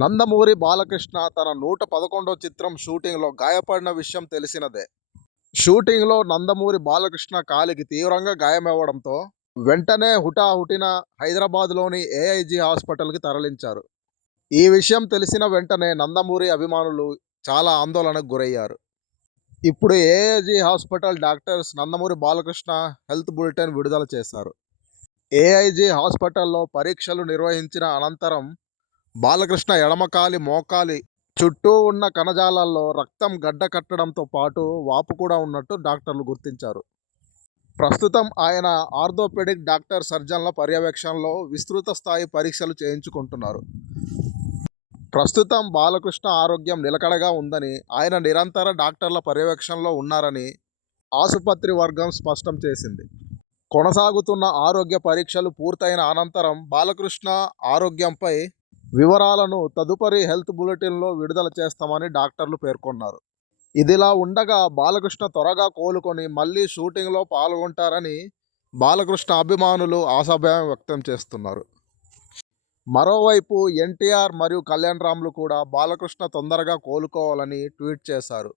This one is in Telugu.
నందమూరి బాలకృష్ణ తన 111వ చిత్రం షూటింగ్లో గాయపడిన విషయం తెలిసినదే. షూటింగ్లో నందమూరి బాలకృష్ణ కాలికి తీవ్రంగా గాయమవ్వడంతో వెంటనే హుటాహుటిన హైదరాబాద్లోని ఏఐజీ హాస్పిటల్కి తరలించారు. ఈ విషయం తెలిసిన వెంటనే నందమూరి అభిమానులు చాలా ఆందోళనకు గురయ్యారు. ఇప్పుడు AIG hospital doctors Nandamuri Balakrishna health bulletin విడుదల చేశారు. ఏఐజీ హాస్పిటల్లో పరీక్షలు నిర్వహించిన అనంతరం బాలకృష్ణ ఎడమకాలి మోకాలి చుట్టూ ఉన్న కణజాలాల్లో రక్తం గడ్డకట్టడంతో పాటు వాపు కూడా ఉన్నట్టు డాక్టర్లు గుర్తించారు. ప్రస్తుతం ఆయన ఆర్థోపెడిక్ డాక్టర్ సర్జన్ల పర్యవేక్షణలో విస్తృత స్థాయి పరీక్షలు చేయించుకుంటున్నారు. ప్రస్తుతం బాలకృష్ణ ఆరోగ్యం నిలకడగా ఉందని, ఆయన నిరంతర డాక్టర్ల పర్యవేక్షణలో ఉన్నారని ఆసుపత్రి వర్గం స్పష్టం చేసింది. కొనసాగుతున్న ఆరోగ్య పరీక్షలు పూర్తయిన అనంతరం బాలకృష్ణ ఆరోగ్యంపై వివరాలను తదుపరి హెల్త్ బులెటిన్లో విడుదల చేస్తామని డాక్టర్లు పేర్కొన్నారు. ఇదిలా ఉండగా బాలకృష్ణ త్వరగా కోలుకొని మళ్లీ షూటింగ్లో పాల్గొంటారని బాలకృష్ణ అభిమానులు ఆశాభావం వ్యక్తం చేస్తున్నారు. మరోవైపు ఎన్టీఆర్ మరియు కళ్యాణ్ రామ్లు కూడా బాలకృష్ణ తొందరగా కోలుకోవాలని ట్వీట్ చేశారు.